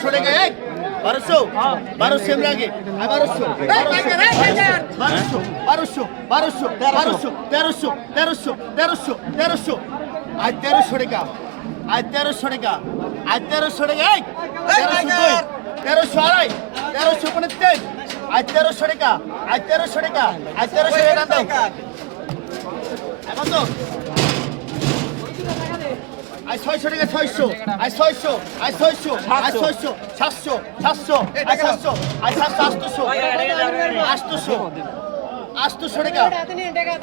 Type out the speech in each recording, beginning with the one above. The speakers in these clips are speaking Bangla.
তেরোশো টাকা এক বারোশো বারোশো এমনি আগে, বারোশো বারোশো বারোশো বারোশো বারোশো তেরোশো তেরোশো তেরোশো তেরোশো আর তেরোশো টাকা আর তেরোশো টাকা আর তেরোশো টাকা এক তেরোশো দুই, তেরোশো আড়াই, তেরোশো তিন আর তেরোশো টাকা আর তেরোশো টাকা আর তেরোশো টাকা এখন তো আই ছয়শো টাকা ছয়শো আই ছয়শো আই ছয়শো আই ছয়শো সাতশো সাতশো আই সাতশো আই সাতশো আটশোশো আটশোশো টাকা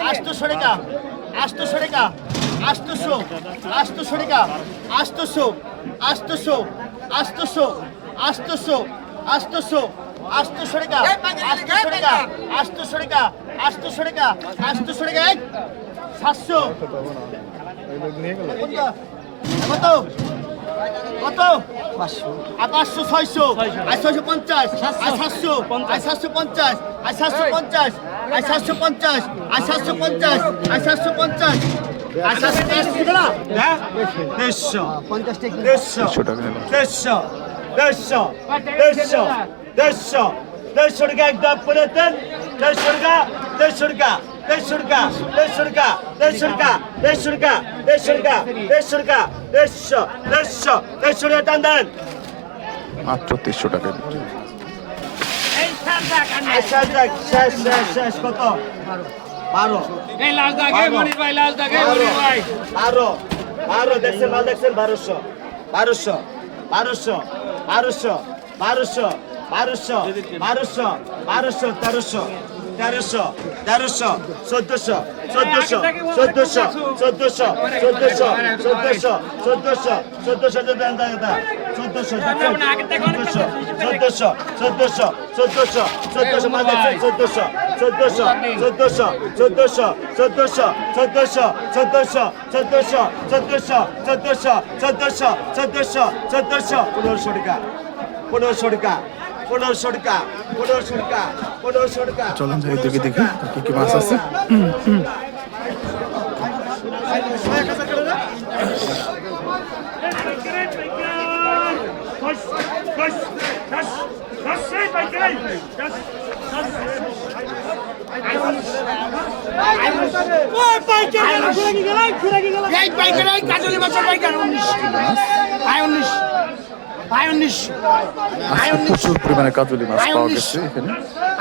আটশোশো টাকা আটশোশো টাকা আটশোশো আটশোশো টাকা আটশোশো আটশোশো আটশোশো আটশোশো আটশোশো আটশোশো টাকা আটশোশো টাকা আটশোশো টাকা আটশোশো টাকা আটশোশো টাকা সাতশো। কত? কত? আর পাঁচশো ছয়শো। আর ছয়শো পঞ্চাশ। আর সাতশো। আর সাতশো পঞ্চাশ। আর সাতশো পঞ্চাশ। আর সাতশো পঞ্চাশ। আর সাতশো পঞ্চাশ। আর সাতশো পঞ্চাশ। পঞ্চাশ। না দেড়শো। টাকা। দেড়শো। দেড়শো দেড়শো। দেড়শো। দেড়শো। দেড়শো। টাকা একদম পরে দেন। দেড়শো টাকা। দেড়শো টাকা। দেড়শো টাকা দেড়শো টাকা দেড়শো টাকা দেড়শো টাকা দেড়শো টাকা দেড়শো টাকা দেড়শো দেড়শো দেড়শো টাকা টান দেন মাত্র তেইশশো টাকা শেষ শেষ শেষ কত? বারো। এই লাল দাগে মনির ভাই লাল দাগে মনির ভাই। বারো। বারো দেখছেন মাল দেখছেন বারোশো। বারোশো বারোশো বারোশো বারোশো বারোশো বারোশো বারোশো তেরোশো। তেরোশো তেরোশো চোদ্দশো চোদ্দশো চোদ্দশো চোদ্দশো চোদ্দশো চোদ্দশো চোদ্দশো চোদ্দশো চোদ্দশো চোদ্দশো চোদ্দশো চোদ্দশো চোদ্দশো চোদ্দশো মানে চোদ্দশো চোদ্দশো চোদ্দশো চোদ্দশো চোদ্দশো চোদ্দশো চোদ্দশো চোদ্দশো চোদ্দশো চোদ্দশো চোদ্দশো চোদ্দশো চোদ্দশো পনেরোশো টাকা পনেরোশো টাকা পনেরোশো টাকা পনেরোশো টাকা পনেরোশো টাকা চলেন যাই দেখি দেখি কি কি মাছ আছে পাইকার কাজলি মাছের পাইকার উনিশ আয় উনিশ প্রচুর পরিমাণে কাজলি মাছ পাওয়া গেছে এখানে।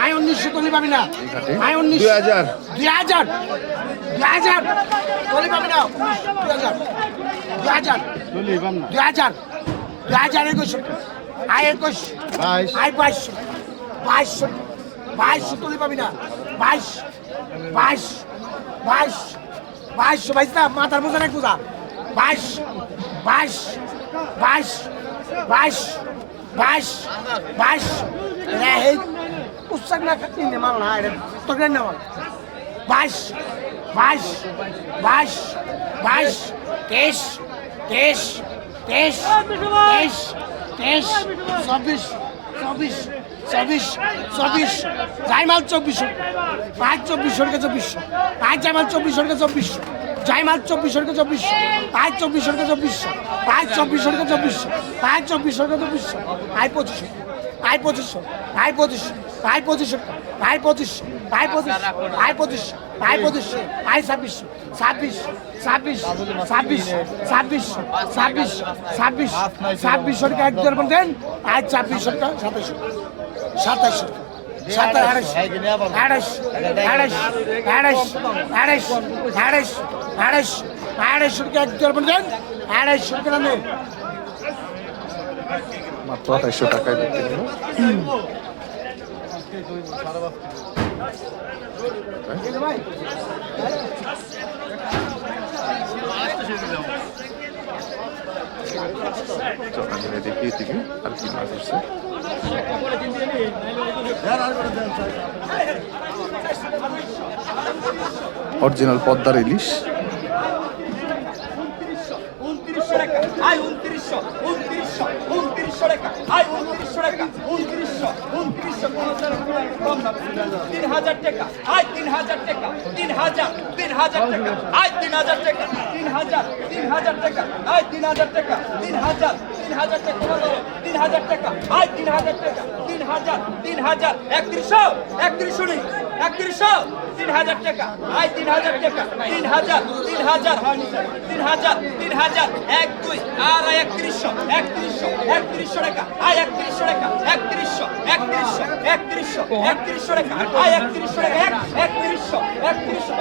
আয় উনিশশো তুলি পাবি না। আয় উনিশ দুই হাজার। দুই হাজার। দুই হাজার। তুলি পাবি না। দুই হাজার। দুই হাজার। দুই হাজার। দুই হাজার একুশ। আয় একুশ। আয় বাইশ। বাইশশো বাইশশো তুলি পাবি না। বাইশ। বাইশ। বাইশ। বাইশশো বাইশ না মাথার বোঝা বাইশ। বাইশ। বাইশ। বাইশ বাইশ বাইশ রে এই পুস্তক না কিনে মাল না এটা তোকে না মাল। বাইশ বাইশ বাইশ বাইশ তেইশ তেইশ তেইশ তেইশ তেইশ, চব্বিশ চব্বিশ চব্বিশ চব্বিশ। যাই মাল চব্বিশশো পাঁচ চব্বিশশো টাকা চব্বিশশো পাঁচ যাই মাল চব্বিশশো টাকা চব্বিশশো যাই মাল চব্বিশশো টাকা চব্বিশশো পাঁচ চব্বিশশো টাকা চব্বিশশো পাঁচ চব্বিশশো টাকা চব্বিশশো পাঁচ চব্বিশশো আই পঁচিশশো আই পঁচিশশো আই পঁচিশশো আই পঁচিশশো আই পঁচিশশো আই পঁচিশশো আই পঁচিশশো আই পঁচিশশো আই ছাব্বিশশো ছাব্বিশ ছাব্বিশ ছাব্বিশ ছাব্বিশ ছাব্বিশ ছাব্বিশ ছাব্বিশশো টাকা দেন আজ ছাব্বিশশো টাকা সাতাশশো সাতাশশো সাতাশ আড়াইশো টাকা এক জোর বলবেন আড়াইশো টাকা নেই মাত্র চলেন যাই দেখি এদিকে আর কি মাছ অরিজিনাল পদ্মার ইলিশ। উনত্রিশশো টাকা আয় উনত্রিশশো উনত্রিশশো টাকা, আয় উনত্রিশশো টাকা। উনত্রিশশো উনত্রিশশো কোন কম তিন হাজার টাকা। আয় তিন হাজার টাকা। তিন হাজার তিন হাজার টাকা। আয় তিন হাজার টাকা। তিন হাজার তিন হাজার টাকা। আয় তিন হাজার টাকা। তিন হাজার তিন হাজার টাকা। তিন হাজার টাকা। আয় তিন হাজার টাকা। তিন হাজার তিন হাজার একত্রিশশো একত্রিশশো নেই। একত্রিশশো তিন হাজার টাকা। আয় তিন হাজার টাকা। তিন হাজার তিন হাজার। তিন হাজার তিন হাজার এক, দুই, আর আয় একত্রিশশো একত্রিশশো একত্রিশশো টাকা। আয় একত্রিশশো টাকা, একত্রিশশো একত্রিশশো একত্রিশশো একত্রিশশো টাকা। আয় একত্রিশশো টাকা, এক, একত্রিশশো একত্রিশশো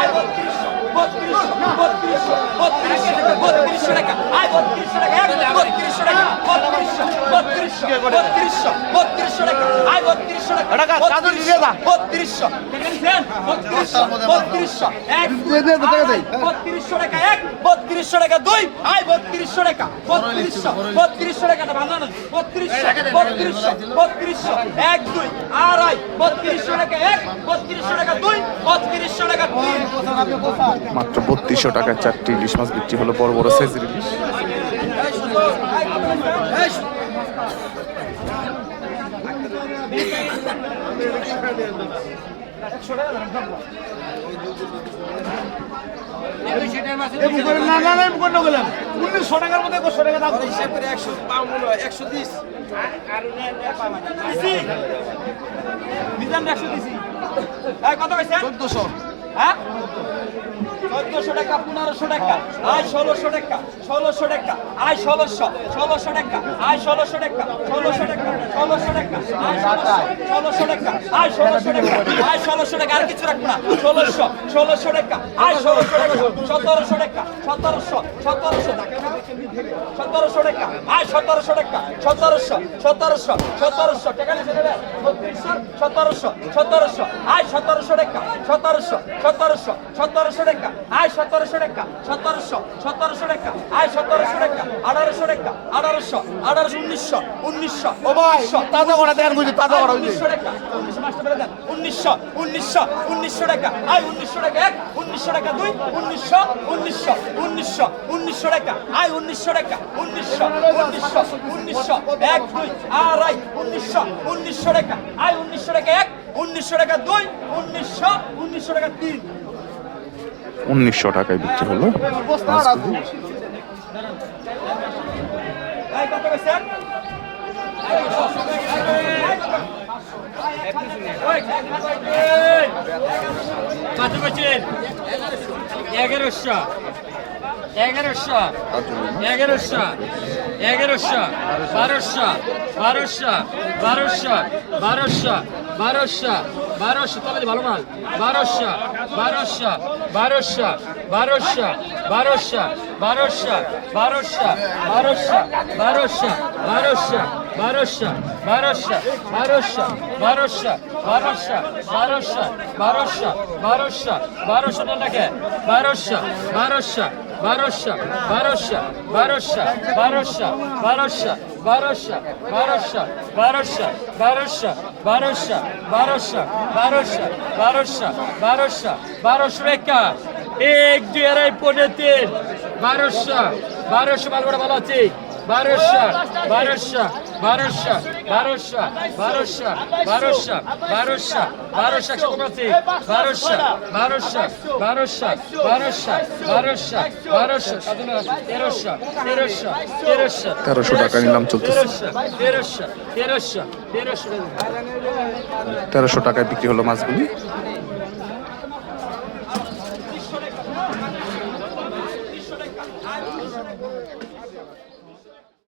আয় বত্রিশশো বত্রিশশো বত্রিশশো বত্রিশশো বত্রিশশো টাকা আয় বত্রিশশো টাকা বত্রিশশো টাকা বত্রিশশো বত্রিশশো বত্রিশশো বত্রিশশো টাকা আয় বত্রিশশো টাকা বত্রিশশো বত্রিশশো? বত্রিশশো এক বত্রিশশো টাকা এক বত্রিশশো টাকা দুই আয় বত্রিশশো টাকা বত্রিশশো বত্রিশশো টাকাটা ভাঙা না বত্রিশশো বত্রিশশো বত্রিশশো এক দুই আড়াই বত্রিশশো টাকা এক বত্রিশশো টাকা দুই বত্রিশশো টাকা তিন মাত্র বত্রিশশো টাকার চারটি ইলিশ মাছ বিক্রি হলো বড় বড় সাইজের ইলিশ মধ্যে একশো একশো কত চোদ্দশো হ্যাঁ চোদ্দশো টাকা পনেরোশো টাকা আর ষোলোশো টাকা ষোলোশো টাকা আয় ষোলোশো ষোলোশো টাকা, আয় ষোলোশো টাকা ষোলোশো টাকা ষোলোশো টাকা, আয় ষোলোশো টাকা, আয় ষোলোশো টাকা, আয় ষোলোশো টাকা, আর কিছু রাখব না, ষোলোশো ষোলোশো টাকা, আয় ষোলোশো টাকা, সতেরোশো টাকা, সতেরোশো সতেরোশো সতেরোশো টাকা, আয় সতেরোশো টাকা, সতেরোশো সতেরোশো সতেরোশো, টাকা বত্রিশশো সতেরোশো সতেরোশো, আয় সতেরোশো টাকা, সতেরোশো সতেরোশো সতেরোশো টাকা, আয় সতেরোশো টাকা, সতেরোশো সতেরোশো টাকা, আয় সতেরোশো টাকা আঠারোশো টাকা আঠারোশো আঠারোশো উনিশশো উনিশশো ও ভাই তাজা করা দেন বুঝি তাজা করা উনিশশো টাকা উনিশশো দেন। উনিশশো উনিশশো উনিশশো টাকা আয় উনিশশো টাকা এক উনিশশো টাকা দুই উনিশশো উনিশশো উনিশশো উনিশশো টাকা আয় উনিশশো টাকা উনিশশো উনিশশো উনিশশো এক দুই আড়াই উনিশশো উনিশশো টাকা আয় উনিশশো টাকা এক উনিশশো টাকা দুই উনিশশো উনিশশো টাকা তিন। উনিশশো টাকায় বিক্রি হলো। কত বলছেন এগারোশো এগারোশো এগারোশো এগারোশো বারোশো বারোশো বারোশো বারোশো বারোশো বারোশো তাহলে ভালো মাল বারোশো বারোশো বারোশো বারোশো বারোশো বারোশো বারোশো বারোশো বারোশো বারোশো বারোশো বারোশো বারোশো বারোশো বারোশো বারোশো বারোশো বারোশো বারোশো টাকা বারোশো বারোশো বারোশো বারোশো বারোশো বারোশো বারোশো বারোশো বারোশো বারোশো বারোশো বারোশো বারোশো বারোশো বারোশো বারোশো বারোশো রেখা এক দুই আড়াই তিন বারোশো বারোশো ভালো করে ভালো আছে বারোশো বারোশো বারোশো বারোশো বারোশো বারোশো বারোশো বারোশো একশো আছে বারোশো বারোশো বারোশো বারোশো বারোশো বারোশো তেরোশো তেরোশো তেরোশো তেরোশো টাকা নিলাম চলতেছে তেরোশো তেরোশো তেরোশো তেরোশো টাকায় বিক্রি হলো মাছগুলি